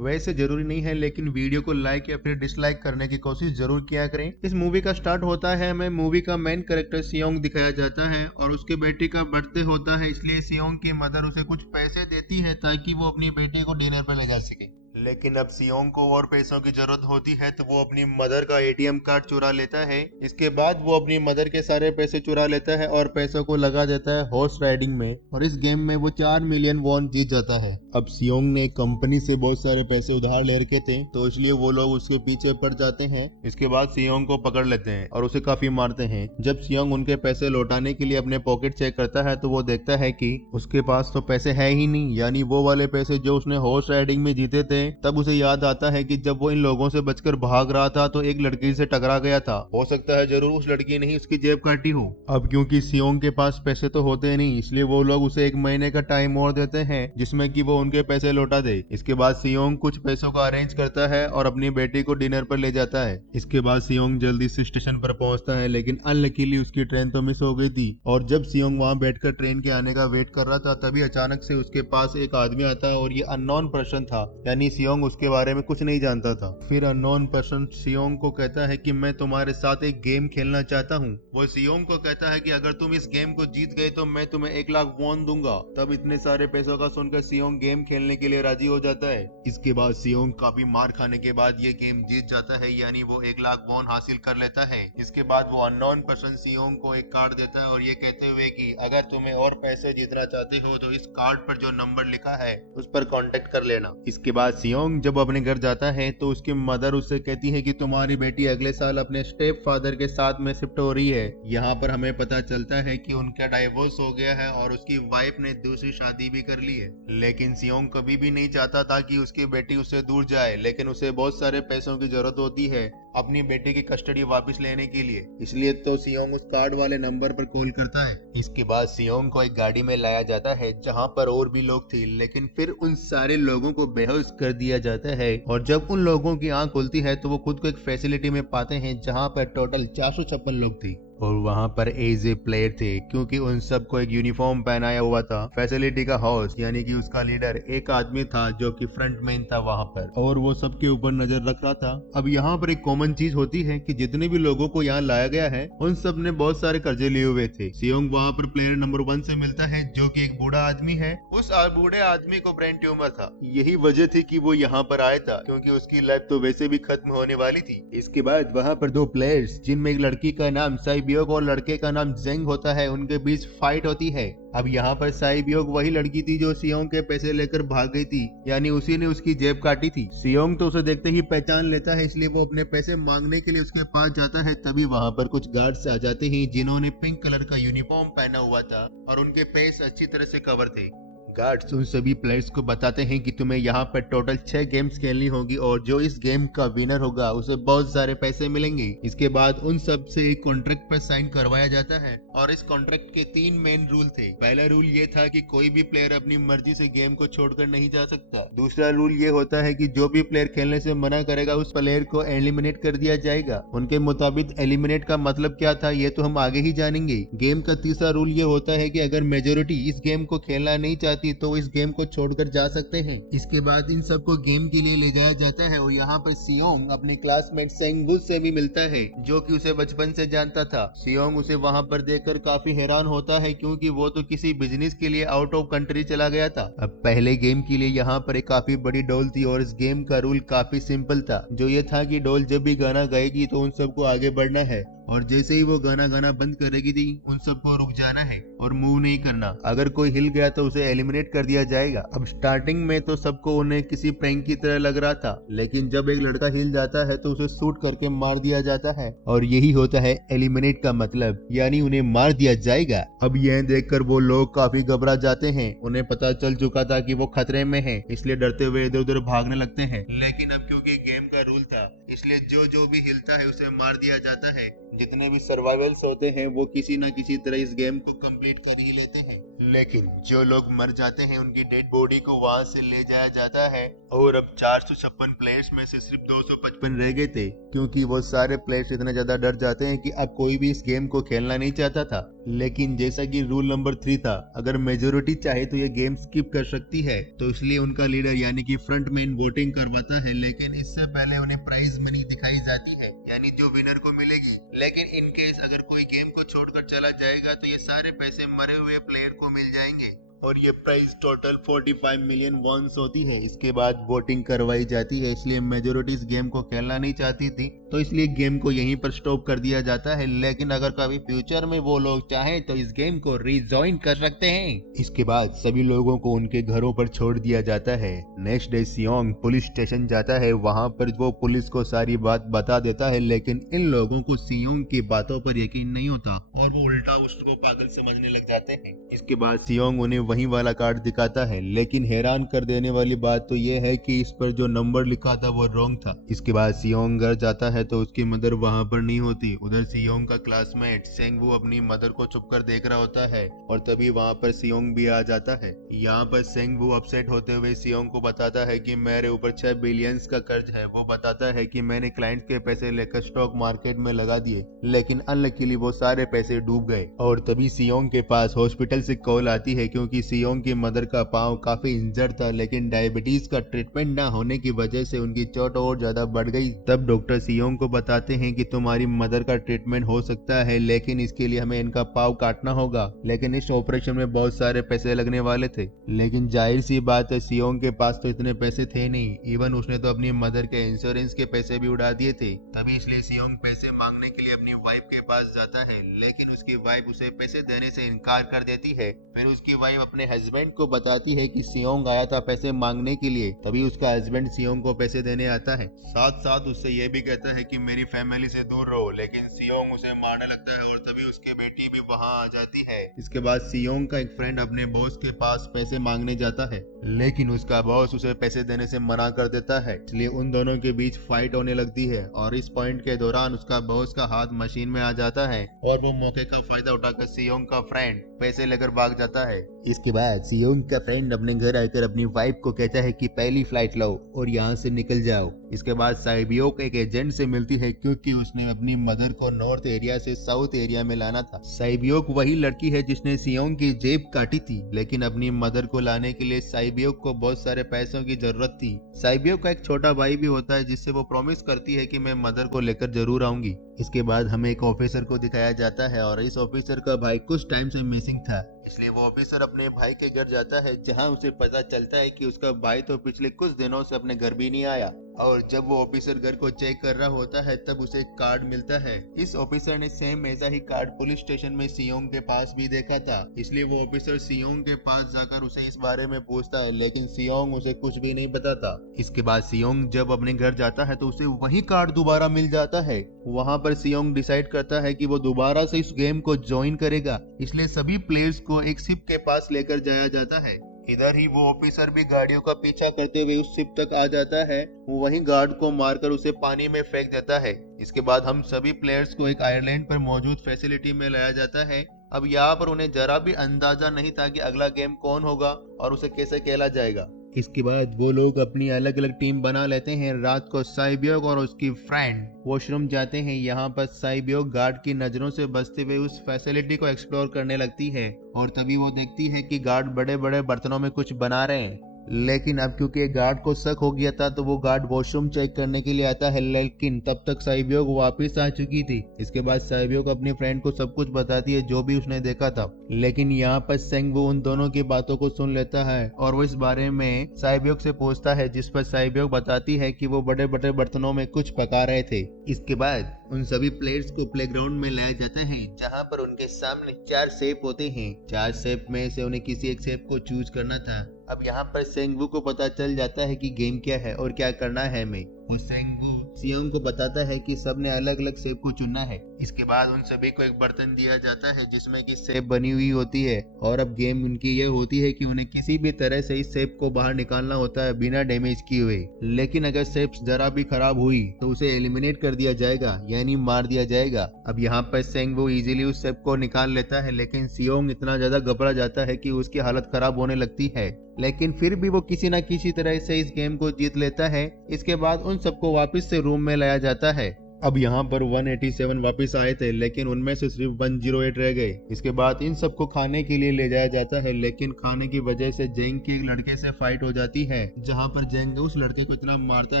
वैसे जरूरी नहीं है, लेकिन वीडियो को लाइक या फिर डिसलाइक करने की कोशिश जरूर किया करें। इस मूवी का स्टार्ट होता है, हमें मूवी का मेन कैरेक्टर सियोंग दिखाया जाता है और उसके बेटे का बर्थडे होता है, इसलिए सियोंग की मदर उसे कुछ पैसे देती है ताकि वो अपनी बेटी को डिनर पर ले जा सके। लेकिन अब सियोंग को और पैसों की जरूरत होती है तो वो अपनी मदर का एटीएम कार्ड चुरा लेता है। इसके बाद वो अपनी मदर के सारे पैसे चुरा लेता है और पैसों को लगा देता है हॉर्स राइडिंग में, और इस गेम में वो 4 मिलियन वॉन जीत जाता है। अब सियोंग ने कंपनी से बहुत सारे पैसे उधार ले रखे थे, तो इसलिए वो लोग उसके पीछे पड़ जाते हैं। इसके बाद सियोंग को पकड़ लेते हैं और उसे काफी मारते हैं। जब सियोंग उनके पैसे लौटाने के लिए अपने पॉकेट चेक करता है तो वो देखता है कि उसके पास तो पैसे है ही नहीं, यानी वो वाले पैसे जो उसने हॉर्स राइडिंग में जीते थे। तब उसे याद आता है कि जब वो इन लोगों से बचकर भाग रहा था तो एक लड़की से टकरा गया था। हो सकता है जरूर उस लड़की ने ही उसकी जेब काटी हो। अब क्योंकि सियोंग के पास पैसे तो होते नहीं, इसलिए वो लोग उसे 1 महीने का टाइम और देते हैं जिसमें कि वो उनके पैसे लौटा दे। इसके बाद सियोंग कुछ पैसों का अरेंज करता है और अपनी बेटी को डिनर पर ले जाता है। इसके बाद सियोंग जल्दी से स्टेशन पर पहुंचता है, लेकिन अनलकीली उसकी ट्रेन तो मिस हो गई थी। और जब सियोंग वहां बैठकर ट्रेन के आने का वेट कर रहा था, तभी अचानक से उसके पास एक आदमी आता है और ये अननोन पर्सन था, यानी सियोंग उसके बारे में कुछ नहीं जानता था। फिर अननोन पर्सन सियोंग को कहता है कि मैं तुम्हारे साथ एक गेम खेलना चाहता हूँ। वो सियोंग को कहता है कि अगर तुम इस गेम को जीत गए तो मैं तुम्हें 1 लाख वॉन दूंगा। तब इतने सारे पैसों का सुनकर सियोंग गेम खेलने के लिए राजी हो जाता है। इसके बाद सियोंग काफी मार खाने के बाद ये गेम जीत जाता है, यानी वो 1 लाख वॉन हासिल कर लेता है। इसके बाद वो अननोन पर्सन सियोंग को एक कार्ड देता है और ये कहते हुए कि अगर तुम्हें और पैसे जीतना चाहते हो तो इस कार्ड पर जो नंबर लिखा है उस पर कांटेक्ट कर लेना। इसके बाद सियोंग जब अपने घर जाता है तो उसकी मदर उससे कहती है कि तुम्हारी बेटी अगले साल अपने स्टेप फादर के साथ में शिफ्ट हो रही है। यहाँ पर हमें पता चलता है कि उनका डाइवोर्स हो गया है और उसकी वाइफ ने दूसरी शादी भी कर ली है। लेकिन सियोंग कभी भी नहीं चाहता था कि उसकी बेटी उससे दूर जाए, लेकिन उसे बहुत सारे पैसों की जरूरत होती है अपनी बेटी की कस्टडी वापस लेने के लिए, इसलिए तो सियोंग उस कार्ड वाले नंबर पर कॉल करता है। इसके बाद सियोंग को एक गाड़ी में लाया जाता है जहाँ पर और भी लोग थे, लेकिन फिर उन सारे लोगों को बेहोश कर दिया जाता है। और जब उन लोगों की आंख खुलती है तो वो खुद को एक फैसिलिटी में पाते हैं जहाँ पर टोटल 456 लोग थे और वहां पर एज ए प्लेयर थे, क्योंकि उन सबको एक यूनिफॉर्म पहनाया हुआ था। फैसिलिटी का हॉस्ट यानी कि उसका लीडर एक आदमी था जो कि फ्रंटमैन था वहां पर, और वो सबके ऊपर नजर रख रहा था। अब यहाँ पर एक कॉमन चीज होती है कि जितने भी लोगों को यहाँ लाया गया है उन सब ने बहुत सारे कर्जे लिए हुए थे। सियोंग वहाँ पर प्लेयर नंबर 1 से मिलता है जो कि एक बूढ़ा आदमी है। उस बूढ़े आदमी को ब्रेन ट्यूमर था, यही वजह थी कि वो यहाँ पर आया था, क्योंकि उसकी लाइफ तो वैसे भी खत्म होने वाली थी। इसके बाद वहाँ पर 2 प्लेयर्स जिनमें एक लड़की का नाम साइबियोग और लड़के का नाम जेंग होता है, उनके बीच फाइट होती है। अब यहाँ पर साइबियोग वही लड़की थी जो सियोंग के पैसे लेकर भाग गई थी, यानी उसी ने उसकी जेब काटी थी। सियोंग तो उसे देखते ही पहचान लेता है, इसलिए वो अपने पैसे मांगने के लिए उसके पास जाता है। तभी वहाँ पर कुछ गार्ड्स आ जाते हैं जिन्होंने पिंक कलर का यूनिफॉर्म पहना हुआ था और उनके फेस अच्छी तरह से कवर थे। गार्ड्स उन सभी प्लेयर्स को बताते हैं कि तुम्हें यहाँ पर टोटल 6 गेम्स खेलनी होगी और जो इस गेम का विनर होगा उसे बहुत सारे पैसे मिलेंगे। इसके बाद उन सब से एक कॉन्ट्रैक्ट पर साइन करवाया जाता है और इस कॉन्ट्रैक्ट के 3 मेन रूल थे। पहला रूल ये था कि कोई भी प्लेयर अपनी मर्जी से गेम को छोड़कर नहीं जा सकता। दूसरा रूल ये होता है कि जो भी प्लेयर खेलने से मना करेगा उस प्लेयर को एलिमिनेट कर दिया जाएगा। उनके मुताबिक एलिमिनेट का मतलब क्या था ये तो हम आगे ही जानेंगे। गेम का तीसरा रूल ये होता है कि अगर मेजोरिटी इस गेम को खेलना नहीं चाहती तो इस गेम को छोड़कर जा सकते हैं। इसके बाद इन सबको गेम के लिए ले जाया जाता है और यहाँ पर सियोंग अपने क्लासमेट सेंगबू से भी मिलता है जो कि उसे बचपन से जानता था। सियोंग उसे वहाँ पर देखकर काफी हैरान होता है क्योंकि वो तो किसी बिजनेस के लिए आउट ऑफ कंट्री चला गया था। अब पहले गेम के लिए यहाँ पर एक काफी बड़ी डॉल थी और इस गेम का रूल काफी सिंपल था, जो ये था कि डॉल जब भी गाना गाएगी तो उन सबको आगे बढ़ना है और जैसे ही वो गाना गाना बंद करेगी थी उन सबको रुक जाना है और मूव नहीं करना। अगर कोई हिल गया तो उसे एलिमिनेट कर दिया जाएगा। अब स्टार्टिंग में तो सबको उन्हें किसी प्रैंक की तरह लग रहा था, लेकिन जब एक लड़का हिल जाता है तो उसे शूट करके मार दिया जाता है और यही होता है एलिमिनेट का मतलब, यानी उन्हें मार दिया जाएगा। अब यह देखकर वो लोग काफी घबरा जाते हैं। उन्हें पता चल चुका था कि वो खतरे में है, इसलिए डरते हुए इधर उधर भागने लगते हैं। लेकिन अब क्योंकि गेम का रूल था इसलिए जो जो भी हिलता है उसे मार दिया जाता है। जितने भी सर्वाइवल्स होते हैं वो किसी न किसी तरह इस गेम को कंप्लीट कर ही लेते हैं। लेकिन जो लोग मर जाते हैं उनकी डेड बॉडी को वहां से ले जाया जाता है और अब 456 प्लेयर्स में से सिर्फ 255 रह गए थे, क्योंकि वो सारे प्लेयर्स इतने ज्यादा डर जाते हैं कि अब कोई भी इस गेम को खेलना नहीं चाहता था। लेकिन जैसा कि रूल नंबर 3 था, अगर मेजोरिटी चाहे तो ये गेम स्किप कर सकती है, तो इसलिए उनका लीडर यानी कि फ्रंटमैन वोटिंग करवाता है। लेकिन इससे पहले उन्हें प्राइज मनी दिखाई जाती है, यानी जो विनर को मिलेगी। लेकिन इन केस अगर कोई गेम को छोड़कर चला जाएगा तो ये सारे पैसे मरे हुए प्लेयर को मिल जाएंगे और ये प्राइस टोटल 45 मिलियन वॉन्स होती है। इसके बाद वोटिंग करवाई जाती है, इसलिए मेजोरिटी इस गेम को खेलना नहीं चाहती थी, तो इसलिए गेम को यहीं पर स्टॉप कर दिया जाता है। लेकिन अगर कभी फ्यूचर में वो लोग चाहें तो इस गेम को रीजॉइन कर सकते हैं। इसके बाद सभी लोगों को उनके घरों पर छोड़ दिया जाता है। नेक्स्ट डे सियोंग पुलिस स्टेशन जाता है, वहाँ पर वो पुलिस को सारी बात बता देता है, लेकिन इन लोगों को सियोंग की बातों पर यकीन नहीं होता और वो उल्टा उसको पागल समझने लग जाते हैं। इसके बाद सियोंग उन्हें वही वाला कार्ड दिखाता है, लेकिन हैरान कर देने वाली बात तो ये है कि इस पर जो नंबर लिखा था वो रॉन्ग था। इसके बाद सियोंग घर जाता है तो उसकी मदर वहाँ पर नहीं होती। उधर सियोंग का क्लासमेट सेंगवू अपनी मदर को छुपकर देख रहा होता है और तभी वहाँ पर सियोंग भी आ जाता है। यहाँ पर सेंगवू अपसेट होते हुए सियोंग को बताता है कि मेरे ऊपर 6 बिलियंस का कर्ज है। वो बताता है कि मैंने क्लाइंट के पैसे लेकर स्टॉक मार्केट में लगा दिए, लेकिन अनलकीली वो सारे पैसे डूब गए। और तभी सियोंग के पास हॉस्पिटल से कॉल आती है, क्योंकि सियोंग की मदर का पांव काफी इंजर्ड था, लेकिन डायबिटीज का ट्रीटमेंट ना होने की वजह से उनकी चोट और ज्यादा बढ़ गई। तब डॉक्टर सियोंग को बताते हैं कि तुम्हारी मदर का ट्रीटमेंट हो सकता है, लेकिन इसके लिए हमें इनका पांव काटना होगा। लेकिन इस ऑपरेशन में बहुत सारे पैसे लगने वाले थे। लेकिन जाहिर सी बात है, सियोंग के पास तो इतने पैसे थे नहीं। इवन उसने तो अपनी मदर के इंश्योरेंस के पैसे भी उड़ा दिए थे। तभी इसलिए सियोंग पैसे मांगने के लिए अपनी वाइफ के पास जाता है, लेकिन उसकी वाइफ उसे पैसे देने से इनकार कर देती है। फिर उसकी वाइफ अपने हस्बैंड को बताती है कि सियोंग आया था पैसे मांगने के लिए। तभी उसका हस्बैंड सियोंग को पैसे देने आता है, साथ साथ उससे ये भी कहता है कि मेरी फैमिली से दूर रहो। लेकिन सियोंग उसे मारने लगता है और तभी उसकी बेटी भी वहाँ आ जाती है। इसके बाद सियोंग का एक फ्रेंड अपने बॉस के पास पैसे मांगने जाता है, लेकिन उसका बॉस उसे पैसे देने से मना कर देता है। इसलिए उन दोनों के बीच फाइट होने लगती है और इस पॉइंट के दौरान उसका बॉस का हाथ मशीन में आ जाता है और वो मौके का फायदा उठाकर सियोंग का फ्रेंड पैसे लेकर भाग जाता है। इसके बाद सियोंग का फ्रेंड अपने घर आकर अपनी वाइफ को कहता है कि पहली फ्लाइट लो और यहाँ से निकल जाओ। इसके बाद साइबियोक एक एजेंट से मिलती है, क्योंकि उसने अपनी मदर को नॉर्थ एरिया से साउथ एरिया में लाना था। साइबियोक वही लड़की है जिसने सियोंग की जेब काटी थी, लेकिन अपनी मदर को लाने के लिए साइबियोक को बहुत सारे पैसों की जरूरत थी। साइबियोक का एक छोटा भाई भी होता है, जिससे वो प्रॉमिस करती है कि मैं मदर को लेकर जरूर आऊंगी। इसके बाद हमें एक ऑफिसर को दिखाया जाता है और इस ऑफिसर का भाई कुछ टाइम से मिसिंग था, इसलिए वो ऑफिसर अपने भाई के घर जाता है, जहां उसे पता चलता है कि उसका भाई तो पिछले कुछ दिनों से अपने घर भी नहीं आया। और जब वो ऑफिसर घर को चेक कर रहा होता है तब उसे एक कार्ड मिलता है। इस ऑफिसर ने सेम ऐसा ही कार्ड पुलिस स्टेशन में सियोंग के पास भी देखा था, इसलिए वो ऑफिसर सियोंग के पास जाकर उसे इस बारे में पूछता है, लेकिन सियोंग उसे कुछ भी नहीं बताता। इसके बाद सियोंग जब अपने घर जाता है तो उसे वही कार्ड दोबारा मिल जाता है। वहाँ पर सियोंग डिसाइड करता है कि वो दोबारा से इस गेम को ज्वाइन करेगा, इसलिए सभी प्लेयर्स को एक शिप के पास लेकर जाया जाता है। इधर ही वो ऑफिसर भी गाड़ियों का पीछा करते हुए उस शिप तक आ जाता है। वो वहीं गार्ड को मारकर उसे पानी में फेंक देता है। इसके बाद हम सभी प्लेयर्स को एक आयरलैंड पर मौजूद फैसिलिटी में लाया जाता है। अब यहाँ पर उन्हें जरा भी अंदाजा नहीं था कि अगला गेम कौन होगा और उसे कैसे खेला जाएगा। इसके बाद वो लोग अपनी अलग अलग टीम बना लेते हैं। रात को साइबियोक और उसकी फ्रेंड वॉशरूम जाते हैं। यहाँ पर साइबियोक गार्ड की नजरों से बचते हुए उस फैसिलिटी को एक्सप्लोर करने लगती है और तभी वो देखती है कि गार्ड बड़े बड़े बर्तनों में कुछ बना रहे हैं। लेकिन अब क्योंकि गार्ड को शक हो गया था तो वो गार्ड वॉशरूम चेक करने के लिए आता है, लेकिन तब तक साइबियोक वापस आ चुकी थी। इसके बाद साइबियोक अपनी फ्रेंड को सब कुछ बताती है जो भी उसने देखा था, लेकिन यहाँ पर सेंगवू उन दोनों की बातों को सुन लेता है और वो इस बारे में साइबियोक से पूछता है, जिस पर साइबियोक बताती है कि वो बड़े बड़े बर्तनों में कुछ पका रहे थे। इसके बाद उन सभी प्लेयर्स को प्लेग्राउंड में लाया जाता है, जहाँ पर उनके सामने 4 शेप होते हैं। 4 शेप में से उन्हें किसी एक शेप को चूज करना था। अब यहाँ पर सेंगवू को पता चल जाता है कि गेम क्या है और क्या करना है हमें। वो सेंगवू सियोंग को बताता है कि सबने अलग अलग सेब को चुनना है। इसके बाद उन सभी को एक बर्तन दिया जाता है जिसमें कि सेब बनी हुई होती है और अब गेम उनकी ये होती है कि उन्हें किसी भी तरह से इस सेब को बाहर निकालना होता है बिना डैमेज किए हुए। लेकिन अगर सेब जरा भी खराब हुई तो उसे एलिमिनेट कर दिया जाएगा, यानी मार दिया जाएगा। अब यहाँ पर सेंगवू इजीली उस सेब को निकाल लेता है, लेकिन सियोंग इतना ज्यादा घबरा जाता है कि उसकी हालत खराब होने लगती है। लेकिन फिर भी वो किसी न किसी तरह से इस गेम को जीत लेता है। इसके बाद उन सबको वापस से रूम में लाया जाता है। अब यहाँ पर 187 वापस आए थे, लेकिन उनमें से सिर्फ 108 रह गए। इसके बाद इन सबको खाने के लिए ले जाया जाता है, लेकिन खाने की वजह से जेंग के एक लड़के से फाइट हो जाती है, जहाँ पर जेंग उस लड़के को इतना मारता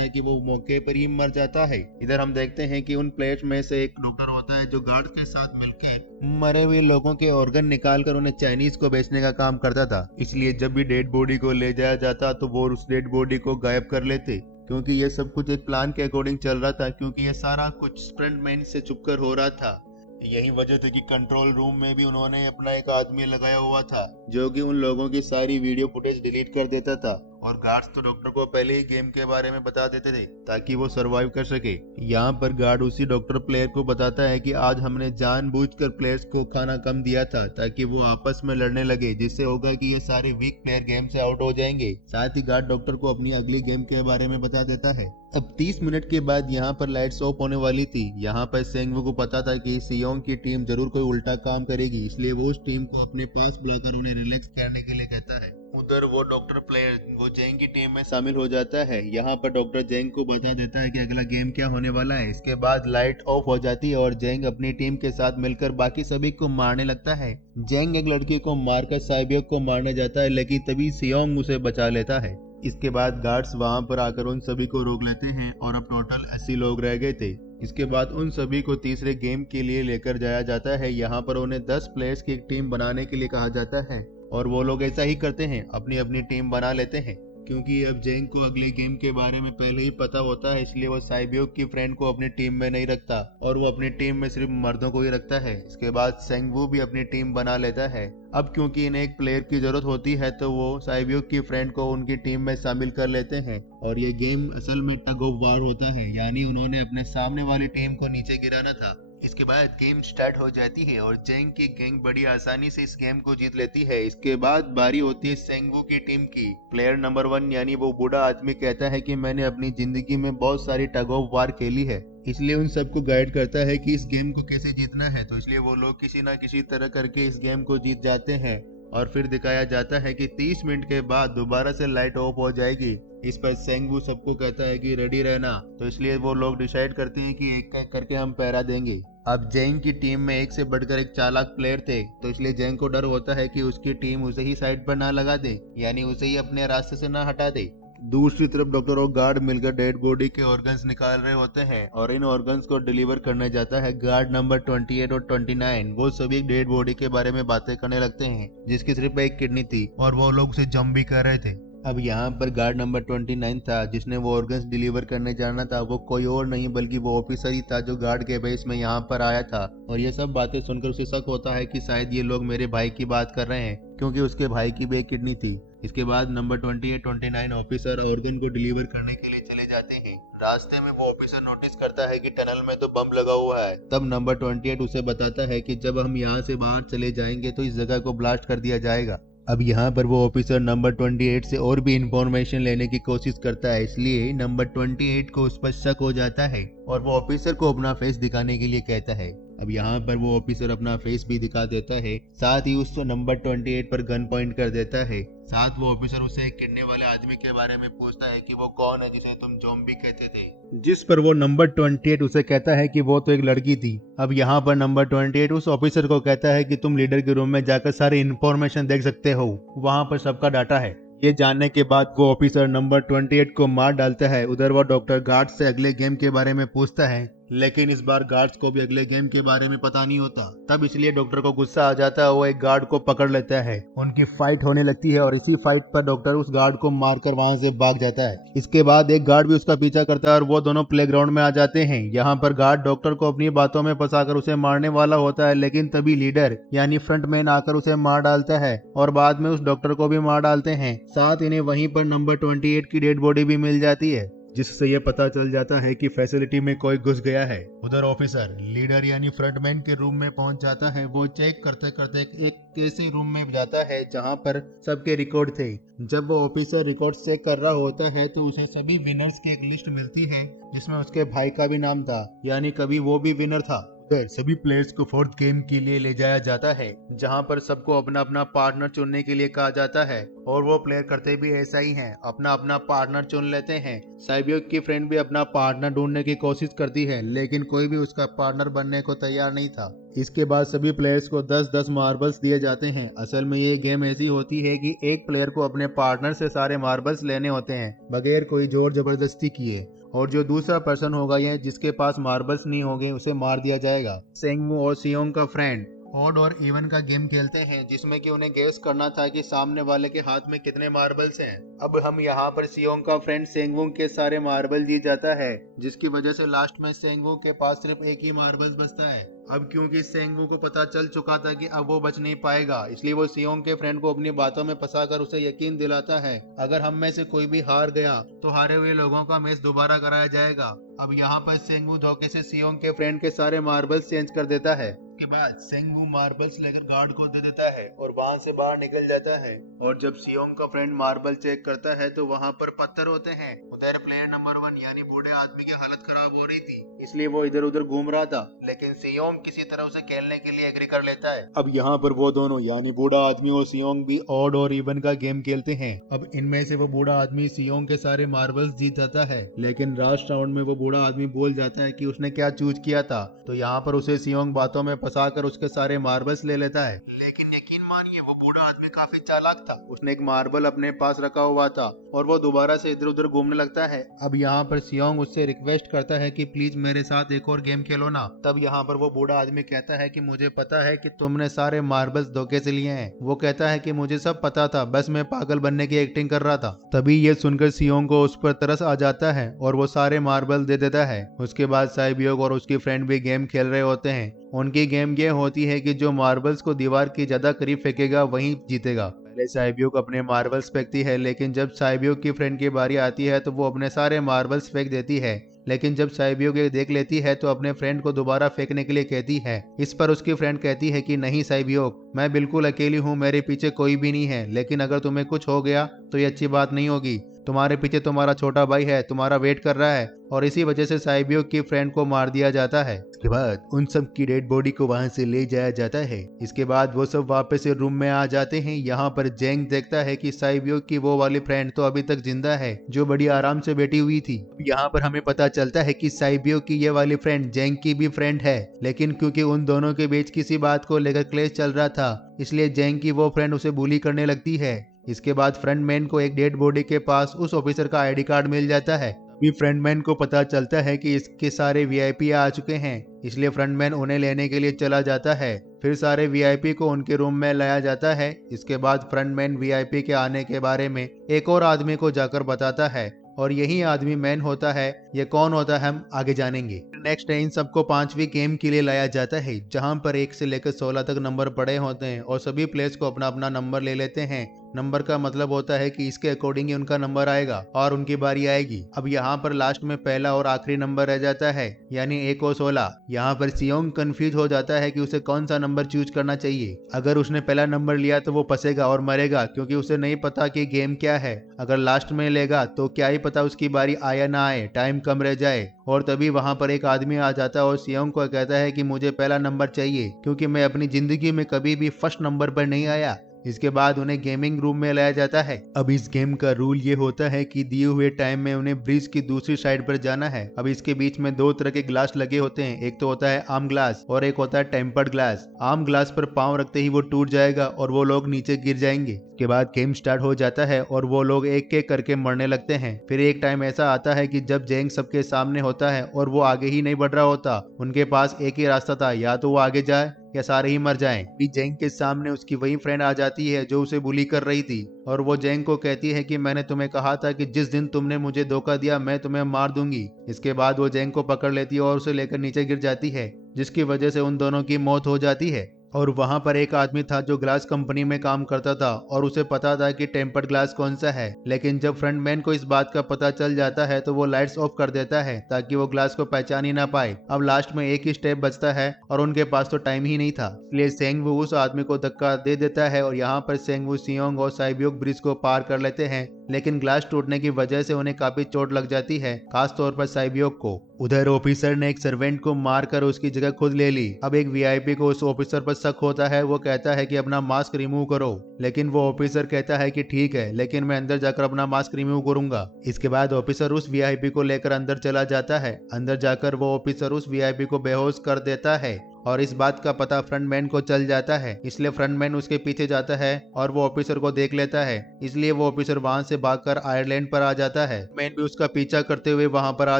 है कि वो मौके पर ही मर जाता है। इधर हम देखते हैं कि उन प्लेयर्स में से एक डॉक्टर होता है जो गार्ड के साथ मिलकर मरे हुए लोगों के ऑर्गन निकाल कर उन्हें चाइनीज को बेचने का काम करता था। इसलिए जब भी डेड बॉडी को ले जाया जाता तो वो उस डेड बॉडी को गायब कर लेते, क्योंकि ये सब कुछ एक प्लान के अकॉर्डिंग चल रहा था, क्योंकि ये सारा कुछ स्टंटमैन से छुपकर हो रहा था। यही वजह थी कि कंट्रोल रूम में भी उन्होंने अपना एक आदमी लगाया हुआ था जो कि उन लोगों की सारी वीडियो फुटेज डिलीट कर देता था, और गार्ड्स तो डॉक्टर को पहले ही गेम के बारे में बता देते थे ताकि वो सरवाइव कर सके। यहाँ पर गार्ड उसी डॉक्टर प्लेयर को बताता है कि आज हमने जानबूझकर प्लेयर्स को खाना कम दिया था ताकि वो आपस में लड़ने लगे, जिससे होगा कि ये सारे वीक प्लेयर गेम से आउट हो जाएंगे। साथ ही गार्ड डॉक्टर को अपनी अगली गेम के बारे में बता देता है। अब 30 मिनट के बाद यहाँ पर लाइट्स ऑफ होने वाली थी। यहाँ पर सेंगवू को पता था कि सियोंग की टीम जरूर कोई उल्टा काम करेगी, इसलिए वो उस टीम को अपने पास बुलाकर उन्हें रिलैक्स करने के लिए कहता है। उधर वो डॉक्टर प्लेयर वो जेंग की टीम में शामिल हो जाता है। यहाँ पर डॉक्टर जेंग को बता देता है कि अगला गेम क्या होने वाला है। इसके बाद लाइट ऑफ हो जाती है और जेंग अपनी टीम के साथ मिलकर बाकी सभी को मारने लगता है। जेंग एक लड़की को मारकर साइबियोक को मारने जाता है, लेकिन तभी सियोंग उसे बचा लेता है। इसके बाद गार्ड्स वहां पर आकर उन सभी को रोक लेते हैं और अब टोटल 80 लोग रह गए थे। इसके बाद उन सभी को तीसरे गेम के लिए लेकर जाया जाता है। यहाँ पर उन्हें 10 प्लेयर्स की एक टीम बनाने के लिए कहा जाता है और वो लोग ऐसा ही करते हैं, अपनी अपनी टीम बना लेते हैं। क्योंकि अब जेंग को अगले गेम के बारे में पहले ही पता होता है, इसलिए वो साइबियोक की फ्रेंड को अपनी टीम में नहीं रखता और वो अपनी टीम में सिर्फ मर्दों को ही रखता है। इसके बाद सेंगवू भी अपनी टीम बना लेता है। अब क्योंकि इन्हें एक प्लेयर की जरूरत होती है तो वो साइबियोक की फ्रेंड को उनकी टीम में शामिल कर लेते हैं और ये गेम असल में टग ऑफ वार होता है, यानी उन्होंने अपने सामने वाली टीम को नीचे गिराना था। इसके बाद गेम स्टार्ट हो जाती है और जेंग की गैंग बड़ी आसानी से इस गेम को जीत लेती है। इसके बाद बारी होती है सेंगवू की टीम की। प्लेयर नंबर 1 यानी वो बूढ़ा आदमी कहता है कि मैंने अपनी जिंदगी में बहुत सारी टग ऑफ वार खेली है, इसलिए उन सबको गाइड करता है कि इस गेम को कैसे जीतना है। तो इसलिए वो लोग किसी ना किसी तरह करके इस गेम को जीत जाते हैं और फिर दिखाया जाता है कि 30 मिनट के बाद दोबारा से लाइट ऑफ हो जाएगी। इस पर सेंगवू सबको कहता है कि रेडी रहना, तो इसलिए वो लोग डिसाइड करते हैं कि एक एक करके हम पहरा देंगे। अब जेंग की टीम में एक से बढ़कर एक चालाक प्लेयर थे, तो इसलिए जेंग को डर होता है कि उसकी टीम उसे ही साइड पर ना लगा दे, यानी उसे ही अपने रास्ते से ना हटा दे। दूसरी तरफ डॉक्टर और गार्ड मिलकर डेड बॉडी के ऑर्गन्स निकाल रहे होते हैं और इन ऑर्गन्स को डिलीवर करने जाता है गार्ड नंबर 28 और 29। वो सभी डेड बॉडी के बारे में बातें करने लगते हैं, जिसकी सिर्फ एक किडनी थी और वो लोग उसे जम भी कर रहे थे। अब यहाँ पर गार्ड नंबर 29 था जिसने वो ऑर्गन्स डिलीवर करने जाना था। वो कोई और नहीं बल्कि वो ऑफिसर ही था जो गार्ड के बेस में यहाँ पर आया था, और ये सब बातें सुनकर उसे शक होता है कि शायद ये लोग मेरे भाई की बात कर रहे हैं, क्योंकि उसके भाई की भी एक किडनी थी। इसके बाद नंबर 28, 29 ऑफिसर ऑर्गन को डिलीवर करने के लिए चले जाते हैं। रास्ते में वो ऑफिसर नोटिस करता है कि टनल में तो बम लगा हुआ है। तब नंबर 28 उसे बताता है कि जब हम यहाँ से बाहर चले जाएंगे तो इस जगह को ब्लास्ट कर दिया जाएगा। अब यहाँ पर वो ऑफिसर नंबर 28 से और भी इंफॉर्मेशन लेने की कोशिश करता है, इसलिए नंबर 28 को उस पर शक हो जाता है और वो ऑफिसर को अपना फेस दिखाने के लिए कहता है। अब यहाँ पर वो ऑफिसर अपना फेस भी दिखा देता है, साथ ही उस नंबर 28 पर गन पॉइंट कर देता है। साथ वो ऑफिसर उसे एक किडनी वाले आदमी के बारे में पूछता है कि वो कौन है जिसे तुम ज़ॉम्बी कहते थे, जिस पर वो नंबर 28 उसे कहता है कि वो तो एक लड़की थी। अब यहाँ पर नंबर 28 उस ऑफिसर को कहता है कि तुम लीडर के रूम में जाकर सारी इन्फॉर्मेशन देख सकते हो, वहाँ पर सबका डाटा है। ये जानने के बाद वो ऑफिसर नंबर 28 को मार डालता है। उधर वो डॉक्टर गार्ड से अगले गेम के बारे में पूछता है, लेकिन इस बार गार्ड्स को भी अगले गेम के बारे में पता नहीं होता। तब इसलिए डॉक्टर को गुस्सा आ जाता है, वो एक गार्ड को पकड़ लेता है। उनकी फाइट होने लगती है और इसी फाइट पर डॉक्टर उस गार्ड को मारकर वहां से भाग जाता है। इसके बाद एक गार्ड भी उसका पीछा करता है और वो दोनों प्लेग्राउंड में आ जाते हैं। यहाँ पर गार्ड डॉक्टर को अपनी बातों में फंसाकर उसे मारने वाला होता है, लेकिन तभी लीडर यानी फ्रंटमैन आकर उसे मार डालता है और बाद में उस डॉक्टर को भी मार डालते हैं। साथ इन्हें वहीं पर नंबर 28 की डेड बॉडी भी मिल जाती है। जिससे ये पता चल जाता है कि फैसिलिटी में कोई घुस गया है। उधर ऑफिसर लीडर यानी फ्रंटमैन के रूम में पहुंच जाता है। वो चेक करते करते एक ऐसे रूम में जाता है जहां पर सबके रिकॉर्ड थे। जब वो ऑफिसर रिकॉर्ड चेक कर रहा होता है तो उसे सभी विनर्स की एक लिस्ट मिलती है जिसमें उसके भाई का भी नाम था, यानी कभी वो भी विनर था। सभी प्लेयर्स को फोर्थ गेम के लिए ले जाया जाता है जहां पर सबको अपना अपना पार्टनर चुनने के लिए कहा जाता है और वो प्लेयर करते भी ऐसा ही हैं, अपना अपना पार्टनर चुन लेते हैं। साइबियोक की फ्रेंड भी अपना पार्टनर ढूंढने की कोशिश करती है लेकिन कोई भी उसका पार्टनर बनने को तैयार नहीं था। इसके बाद सभी प्लेयर्स को 10-10 मार्बल्स दिए जाते हैं। असल में ये गेम ऐसी होती है कि एक प्लेयर को अपने पार्टनर से सारे मार्बल्स लेने होते हैं बगैर कोई जोर जबरदस्ती किए, और जो दूसरा पर्सन होगा या जिसके पास मार्बल्स नहीं होंगे उसे मार दिया जाएगा। सेंगवू और सियोंग का फ्रेंड ऑड और इवन का गेम खेलते हैं जिसमें कि उन्हें गेस करना था कि सामने वाले के हाथ में कितने मार्बल्स हैं। अब हम यहाँ पर सियोंग का फ्रेंड सेंगवू के सारे मार्बल जीत जाता है जिसकी वजह से लास्ट में सेंगवू के पास सिर्फ एक ही मार्बल्स बचता है। अब क्योंकि सेंगवू को पता चल चुका था कि अब वो बच नहीं पाएगा, इसलिए वो सियोंग के फ्रेंड को अपनी बातों में फंसाकर उसे यकीन दिलाता है अगर हम में से कोई भी हार गया तो हारे हुए लोगों का मैच दोबारा कराया जाएगा। अब यहाँ पर सेंगवू धोखे से सियोंग के फ्रेंड के सारे मार्बल्स चेंज कर देता है। के बाद सेंगवू मार्बल्स लेकर गार्ड को दे देता है और वहां से बाहर निकल जाता है। और जब सियोंग का फ्रेंड मार्बल चेक करता है तो वहां पर पत्थर होते हैं। उधर प्लेयर नंबर 1 यानी बूढ़े आदमी की हालत खराब हो रही थी, इसलिए वो इधर उधर घूम रहा था, लेकिन सियोंग किसी तरह उसे खेलने के लिए एग्री कर लेता है। अब यहाँ पर वो दोनों यानी बूढ़ा आदमी और सियोंग भी ऑड और इवन का गेम खेलते हैं। अब इनमें से वो बूढ़ा आदमी सियोंग के सारे मार्बल्स जीत जाता है, लेकिन लास्ट राउंड में वो बूढ़ा आदमी बोल जाता है कि उसने क्या चूज किया था, तो यहाँ पर उसे सियोंग बातों में फंसाकर उसके सारे मार्बल्स ले लेता है। लेकिन यकीन मानिए वो बूढ़ा आदमी काफी चालाक था। उसने एक मार्बल अपने पास रखा हुआ था और वो दोबारा से इधर उधर घूमने लगता है। अब यहाँ पर सियोंग उससे रिक्वेस्ट करता है कि प्लीज मेरे साथ एक और गेम खेलो ना। तब यहाँ पर वो बूढ़ा आदमी कहता है कि मुझे पता है कि तुमने सारे मार्बल्स धोखे से लिए हैं। वो कहता है कि मुझे सब पता था, बस मैं पागल बनने की एक्टिंग कर रहा था। तभी ये सुनकर सियोंग को उस पर तरस आ जाता है और वो सारे मार्बल दे देता है। उसके बाद साइबियोक और उसकी फ्रेंड भी गेम खेल रहे होते हैं। उनकी गेम ये होती है कि जो मार्बल्स को दीवार की ज्यादा करीब फेंकेगा वही जीतेगा। पहले साइबियोक अपने मार्बल्स फेंकती है, लेकिन जब साइबियोक की फ्रेंड की बारी आती है तो वो अपने सारे मार्बल्स फेंक देती है। लेकिन जब साइबियोक ये देख लेती है तो अपने फ्रेंड को दोबारा फेंकने के लिए कहती है। इस पर उसकी फ्रेंड कहती है कि नहीं साइबियोक, मैं बिल्कुल अकेली हूँ, मेरे पीछे कोई भी नहीं है, लेकिन अगर तुम्हें कुछ हो गया तो ये अच्छी बात नहीं होगी। तुम्हारे पीछे तुम्हारा छोटा भाई है, तुम्हारा वेट कर रहा है। और इसी वजह से साइबियोक की फ्रेंड को मार दिया जाता है। इसके बाद उन सब की डेड बॉडी को वहां से ले जाया जाता है। इसके बाद वो सब वापस से रूम में आ जाते हैं। यहाँ पर जेंग देखता है कि साइबियोक की वो वाली फ्रेंड तो अभी तक जिंदा है जो बड़ी आराम से बैठी हुई थी। यहाँ पर हमें पता चलता है कि साइबियोक की ये वाली फ्रेंड जेंग की भी फ्रेंड है, लेकिन क्योंकि उन दोनों के बीच किसी बात को लेकर क्लेश चल रहा था, इसलिए जेंग की वो फ्रेंड उसे बुली करने लगती है। इसके बाद फ्रंटमैन को एक डेड बॉडी के पास उस ऑफिसर का आईडी कार्ड मिल जाता है। तभी फ्रंटमैन को पता चलता है कि इसके सारे वीआईपी आ चुके हैं, इसलिए फ्रंटमैन उन्हें लेने के लिए चला जाता है। फिर सारे वीआईपी को उनके रूम में लाया जाता है। इसके बाद फ्रंटमैन वीआईपी के आने के बारे में एक और आदमी को जाकर बताता है और यही आदमी मैन होता है। ये कौन होता है हम आगे जानेंगे। नेक्स्ट डे इन सबको 5वीं गेम के लिए लाया जाता है जहां पर 1 से लेकर 16 तक नंबर पड़े होते हैं और सभी प्लेयर्स को अपना अपना नंबर ले लेते हैं। नंबर का मतलब होता है कि इसके अकॉर्डिंग ही उनका नंबर आएगा और उनकी बारी आएगी। अब यहाँ पर लास्ट में पहला और आखिरी नंबर रह जाता है यानी 1 और 16। यहाँ पर सियोंग कंफ्यूज हो जाता है कि उसे कौन सा नंबर चूज करना चाहिए। अगर उसने पहला नंबर लिया तो वो फंसेगा और मरेगा क्योंकि उसे नहीं पता कि गेम क्या है। अगर लास्ट में लेगा तो क्या ही पता उसकी बारी आए या ना आए, टाइम कम रह जाए। और तभी वहां पर एक आदमी आ जाता है और सियोंग को कहता है कि मुझे पहला नंबर चाहिए क्योंकि मैं अपनी जिंदगी में कभी भी फर्स्ट नंबर पर नहीं आया। इसके बाद उन्हें गेमिंग रूम में लाया जाता है। अब इस गेम का रूल ये होता है कि दिए हुए टाइम में उन्हें ब्रिज की दूसरी साइड पर जाना है। अब इसके बीच में 2 तरह के ग्लास लगे होते हैं, एक तो होता है आर्म ग्लास और एक होता है टेम्पर्ड ग्लास। आर्म ग्लास पर पांव रखते ही वो टूट जाएगा और वो लोग नीचे गिर जाएंगे। इसके बाद गेम स्टार्ट हो जाता है और वो लोग एक एक करके मरने लगते हैं। फिर एक टाइम ऐसा आता है कि जब जेंग सबके सामने होता है और वो आगे ही नहीं बढ़ रहा होता। उनके पास एक ही रास्ता था, या तो वो आगे जाए या सारे ही मर जाएं। भी जेंग के सामने उसकी वही फ्रेंड आ जाती है जो उसे बुली कर रही थी और वो जेंग को कहती है कि मैंने तुम्हें कहा था कि जिस दिन तुमने मुझे धोखा दिया मैं तुम्हें मार दूंगी। इसके बाद वो जेंग को पकड़ लेती है और उसे लेकर नीचे गिर जाती है जिसकी वजह से उन दोनों की मौत हो जाती है। और वहां पर एक आदमी था जो ग्लास कंपनी में काम करता था और उसे पता था कि टेम्पर्ड ग्लास कौन सा है। लेकिन जब फ्रंटमैन को इस बात का पता चल जाता है तो वो लाइट्स ऑफ कर देता है ताकि वो ग्लास को पहचान ही ना पाए। अब लास्ट में एक ही स्टेप बचता है और उनके पास तो टाइम ही नहीं था, इसलिए सेंगवू उस आदमी को धक्का दे देता है और यहाँ पर सेंगवू सियोंग और साइब्योक ब्रिज को पार कर लेते हैं। लेकिन ग्लास टूटने की वजह से उन्हें काफी चोट लग जाती है, खास तौर पर साइबियोक को। उधर ऑफिसर ने एक सर्वेंट को मारकर उसकी जगह खुद ले ली। अब एक वीआईपी को उस ऑफिसर पर शक होता है। वो कहता है कि अपना मास्क रिमूव करो, लेकिन वो ऑफिसर कहता है कि ठीक है, लेकिन मैं अंदर जाकर अपना मास्क रिमूव करूंगा। इसके बाद ऑफिसर उस वीआईपी को लेकर अंदर चला जाता है। अंदर जाकर वो ऑफिसर उस वीआईपी को बेहोश कर देता है और इस बात का पता फ्रंटमैन को चल जाता है, इसलिए फ्रंटमैन उसके पीछे जाता है और वो ऑफिसर को देख लेता है। इसलिए वो ऑफिसर वहां से भागकर आयरलैंड पर आ जाता है। मैन भी उसका पीछा करते हुए वहां पर आ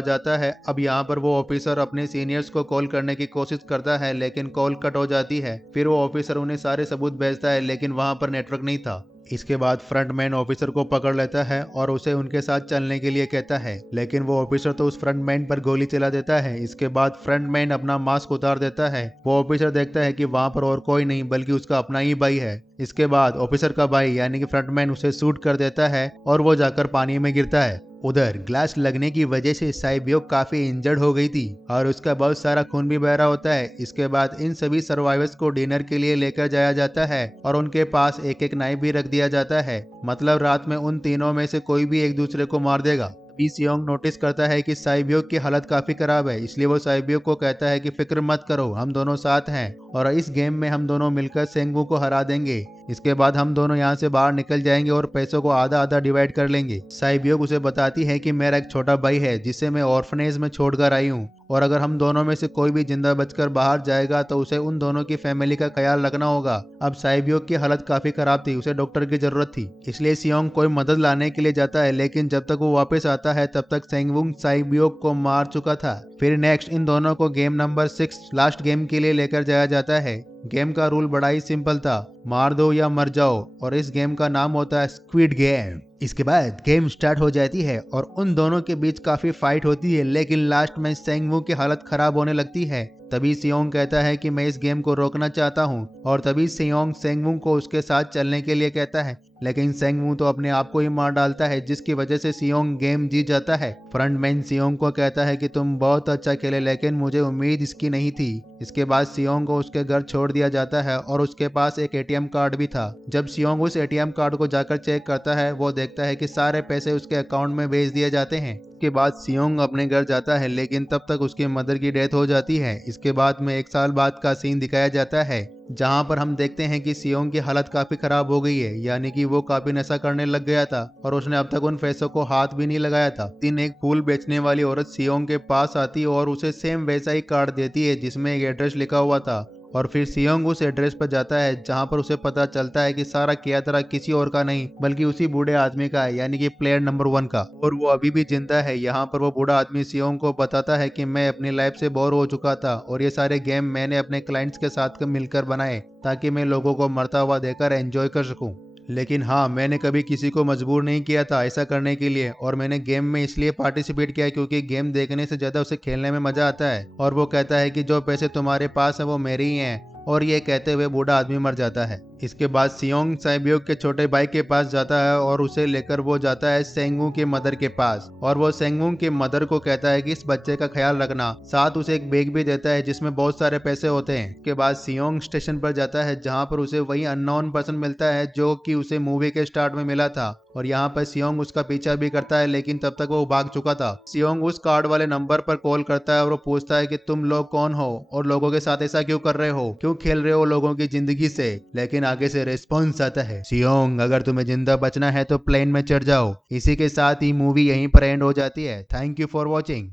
जाता है। अब यहाँ पर वो ऑफिसर अपने सीनियर्स को कॉल करने की कोशिश करता है, लेकिन कॉल कट हो जाती है। फिर वो ऑफिसर उन्हें सारे सबूत भेजता है, लेकिन वहां पर नेटवर्क नहीं था। इसके बाद फ्रंटमैन ऑफिसर को पकड़ लेता है और उसे उनके साथ चलने के लिए कहता है, लेकिन वो ऑफिसर तो उस फ्रंटमैन पर गोली चला देता है। इसके बाद फ्रंटमैन अपना मास्क उतार देता है। वो ऑफिसर देखता है कि वहां पर और कोई नहीं बल्कि उसका अपना ही भाई है। इसके बाद ऑफिसर का भाई यानी कि फ्रंटमैन उसे शूट कर देता है और वो जाकर पानी में गिरता है। उधर ग्लास लगने की वजह से साइबियोक काफी इंजर्ड हो गई थी और उसका बहुत सारा खून भी बह रहा होता है। इसके बाद इन सभी सर्वाइवर्स को डिनर के लिए लेकर जाया जाता है और उनके पास एक एक नाइफ भी रख दिया जाता है। मतलब रात में उन तीनों में से कोई भी एक दूसरे को मार देगा। सियोंग नोटिस करता है कि साइबियोक की हालत काफी खराब है, इसलिए वो साइबियोक को कहता है कि फिक्र मत करो, हम दोनों साथ हैं और इस गेम में हम दोनों मिलकर सेंगवू को हरा देंगे। इसके बाद हम दोनों यहाँ से बाहर निकल जाएंगे और पैसों को आधा आधा डिवाइड कर लेंगे। साइबियोक उसे बताती है कि मेरा एक छोटा भाई है जिसे मैं ऑर्फनेज में छोड़कर आई हूँ और अगर हम दोनों में से कोई भी जिंदा बचकर बाहर जाएगा तो उसे उन दोनों की फैमिली का ख्याल रखना होगा। अब साइबियोक की हालत काफी खराब थी, उसे डॉक्टर की जरूरत थी, इसलिए सियोंग कोई मदद लाने के लिए जाता है। लेकिन जब तक वो वापस आता है तब तक सेंगवुंग साइबियोक को मार चुका था। फिर नेक्स्ट इन दोनों को गेम नंबर 6 लास्ट गेम के लिए लेकर जाया जाता है। गेम का रूल बड़ा ही सिंपल था, मार दो या मर जाओ, और इस गेम का नाम होता है स्क्विड गेम। इसके बाद गेम स्टार्ट हो जाती है और उन दोनों के बीच काफी फाइट होती है, लेकिन लास्ट में सेंगवू की हालत खराब होने लगती है। तभी सियोंग कहता है कि मैं इस गेम को रोकना चाहता हूँ और तभी सियोंग सेंगवू को उसके साथ चलने के लिए कहता है, लेकिन सेंगवू तो अपने आप को ही मार डालता है, जिसकी वजह से सियोंग गेम जीत जाता है। फ्रंटमैन सियोंग को कहता है कि तुम बहुत अच्छा खेले, लेकिन मुझे उम्मीद इसकी नहीं थी। इसके बाद सियोंग को उसके घर छोड़ दिया जाता है और उसके पास एक एटीएम कार्ड भी था। जब सियोंग उस एटीएम कार्ड को जाकर चेक करता है, वो देखता है कि सारे पैसे उसके अकाउंट में भेज दिए जाते हैं। इसके बाद सियोंग अपने घर जाता है, लेकिन तब तक उसके मदर की डेथ हो जाती है। इसके बाद में 1 साल बाद का सीन दिखाया जाता है, जहां पर हम देखते हैं कि सियोंग की हालत काफी खराब हो गई है, यानी कि वो काफी नशा करने लग गया था और उसने अब तक उन पैसों को हाथ भी नहीं लगाया था। दिन एक फूल बेचने वाली औरत सियोंग के पास आती और उसे सेम वैसा ही कार्ड देती है जिसमें एक एड्रेस लिखा हुआ था, और फिर सियोंग उस एड्रेस पर जाता है जहां पर उसे पता चलता है कि सारा कियातरा किसी और का नहीं बल्कि उसी बूढ़े आदमी का है, यानी कि प्लेयर नंबर 1 का, और वो अभी भी जिंदा है। यहाँ पर वो बूढ़ा आदमी सियोंग को बताता है कि मैं अपनी लाइफ से बोर हो चुका था और ये सारे गेम मैंने अपने क्लाइंट्स के साथ मिलकर बनाए ताकि मैं लोगों को मरता हुआ देखकर एंजॉय कर सकूं। लेकिन हाँ, मैंने कभी किसी को मजबूर नहीं किया था ऐसा करने के लिए, और मैंने गेम में इसलिए पार्टिसिपेट किया क्योंकि गेम देखने से ज्यादा उसे खेलने में मजा आता है। और वो कहता है कि जो पैसे तुम्हारे पास है वो मेरे ही हैं, और ये कहते हुए बूढ़ा आदमी मर जाता है। इसके बाद सियोंग साइबियोक के छोटे भाई के पास जाता है और उसे लेकर वो जाता है सेंगवू के मदर के पास, और वो सेंगवू के मदर को कहता है कि इस बच्चे का ख्याल रखना, साथ उसे एक बैग भी देता है जिसमें बहुत सारे पैसे होते हैं। इसके बाद सियोंग स्टेशन पर जाता है जहां पर उसे वही अननोन पर्सन मिलता है जो कि उसे मूवी के स्टार्ट में मिला था, और यहाँ पर सियोंग उसका पीछा भी करता है, लेकिन तब तक वो भाग चुका था। सियोंग उस कार्ड वाले नंबर पर कॉल करता है और वो पूछता है कि तुम लोग कौन हो और लोगों के साथ ऐसा क्यों कर रहे हो, क्यों खेल रहे हो लोगों की जिंदगी से। लेकिन आगे से रिस्पॉन्स आता है, सियोंग अगर तुम्हें जिंदा बचना है तो प्लेन में चढ़ जाओ। इसी के साथ ही मूवी यहीं पर एंड हो जाती है। Thank you for watching.